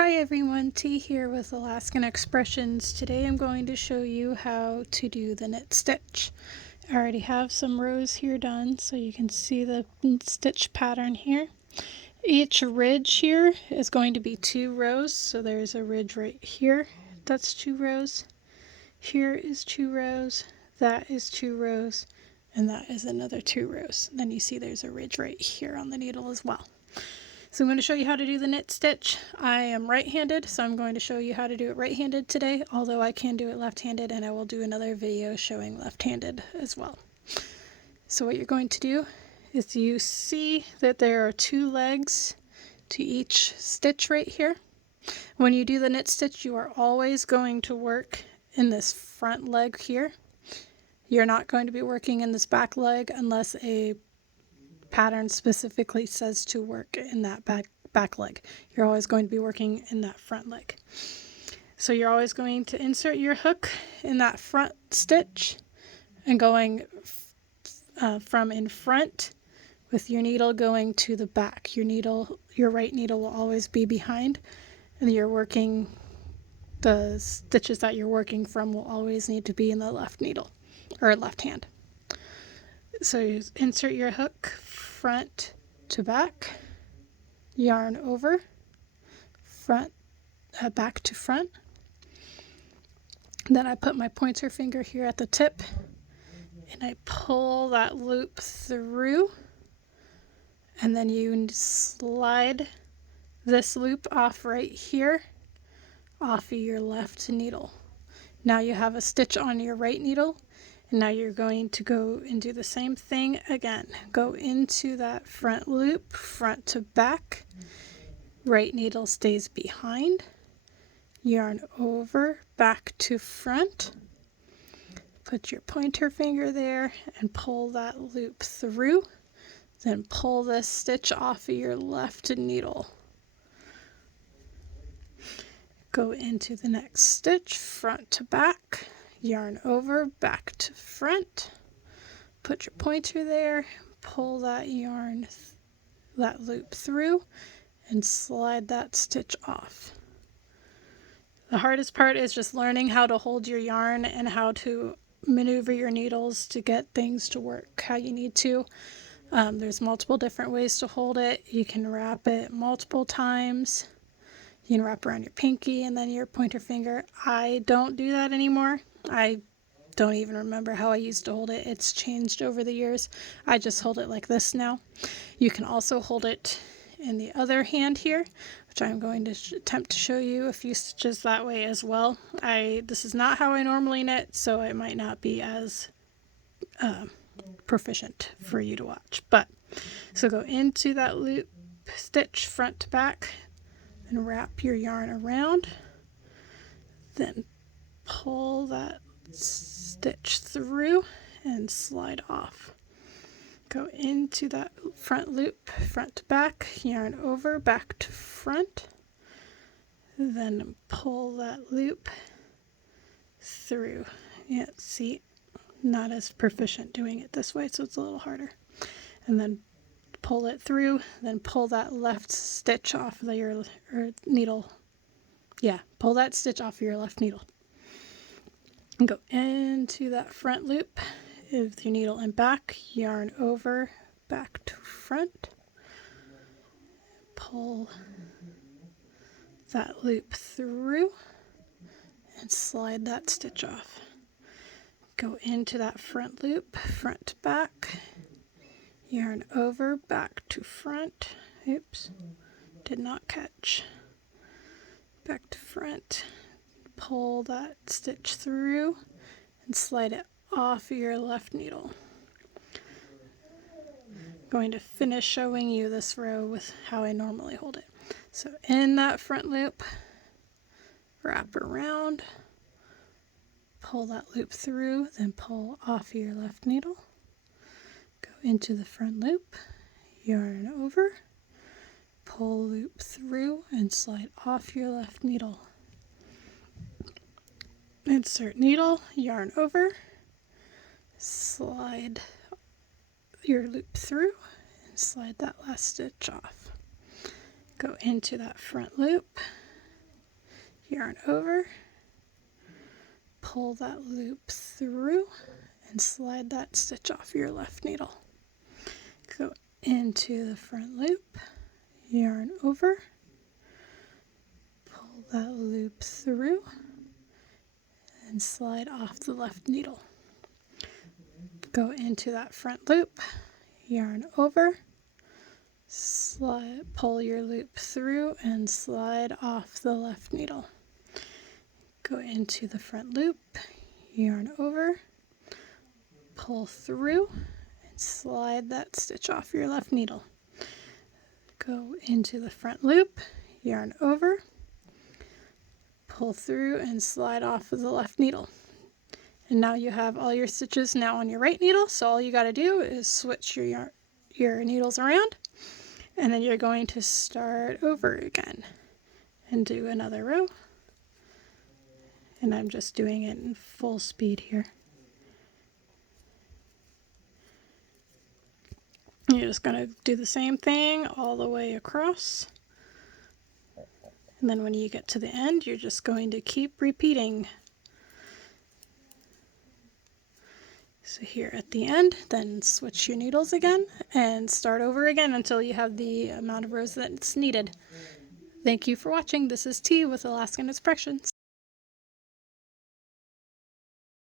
Hi everyone, T here with Alaskan Expressions. Today I'm going to show you how to do the knit stitch. I already have some rows here done so you can see the stitch pattern here. Each ridge here is going to be 2 rows, so there's a ridge right here, that's 2 rows. Here is 2 rows, that is 2 rows, and that is another 2 rows. Then you see there's a ridge right here on the needle as well. So I'm going to show you how to do the knit stitch. I am right-handed, so I'm going to show you how to do it right-handed today, although I can do it left-handed, and I will do another video showing left-handed as well. So what you're going to do is you see that there are 2 legs to each stitch right here. When you do the knit stitch, you are always going to work in this front leg here. You're not going to be working in this back leg unless a pattern specifically says to work in that back leg. You're always going to be working in that front leg. So you're always going to insert your hook in that front stitch and going from in front with your needle going to the back. Your right needle will always be behind, and the stitches that you're working from will always need to be in the left needle or left hand. So you insert your hook front to back, yarn over, front, back to front. Then I put my pointer finger here at the tip and I pull that loop through, and then you slide this loop off right here off of your left needle. Now you have a stitch on your right needle, and now you're going to go and do the same thing again. Go into that front loop, front to back, right needle stays behind, yarn over, back to front, put your pointer finger there and pull that loop through, then pull this stitch off of your left needle. Go into the next stitch, front to back, yarn over, back to front, put your pointer there, pull that that loop through, and slide that stitch off. The hardest part is just learning how to hold your yarn and how to maneuver your needles to get things to work how you need to. There's multiple different ways to hold it. You can wrap it multiple times. You can wrap around your pinky and then your pointer finger. I don't do that anymore. I don't even remember how I used to hold it. It's changed over the years. I just hold it like this now. You can also hold it in the other hand here, which I'm going to attempt to show you a few stitches that way as well. This is not how I normally knit, so it might not be as proficient for you to watch. So go into that loop stitch front to back and wrap your yarn around, then pull that stitch through and slide off. Go into that front loop, front to back, yarn over, back to front, then pull that loop through. Yeah, see, not as proficient doing it this way, so it's a little harder. And then pull it through, then pull that left stitch off of your needle. Yeah, pull that stitch off of your left needle. And go into that front loop with your needle and back, yarn over, back to front, pull that loop through and slide that stitch off. Go into that front loop, front to back, yarn over, back to front. Oops, did not catch. Back to front, pull that stitch through and slide it off your left needle. Going to finish showing you this row with how I normally hold it. So in that front loop, wrap around, pull that loop through, then pull off your left needle. Go into the front loop, yarn over, pull loop through and slide off your left needle. Insert needle, yarn over, slide your loop through and slide that last stitch off. Go into that front loop, yarn over, pull that loop through, and slide that stitch off your left needle. Go into the front loop, yarn over, pull that loop through, and slide off the left needle. Go into that front loop, yarn over, slide, pull your loop through, and slide off the left needle. Go into the front loop, yarn over, pull through, and slide that stitch off your left needle. Go into the front loop, yarn over, pull through, and slide off of the left needle. And now you have all your stitches now on your right needle, so all you got to do is switch your needles around, and then you're going to start over again and do another row. And I'm just doing it in full speed here. You're just going to do the same thing all the way across. And then when you get to the end, you're just going to keep repeating. So here at the end, then switch your needles again and start over again until you have the amount of rows that's needed. Thank you for watching. This is T with Alaskan Expressions.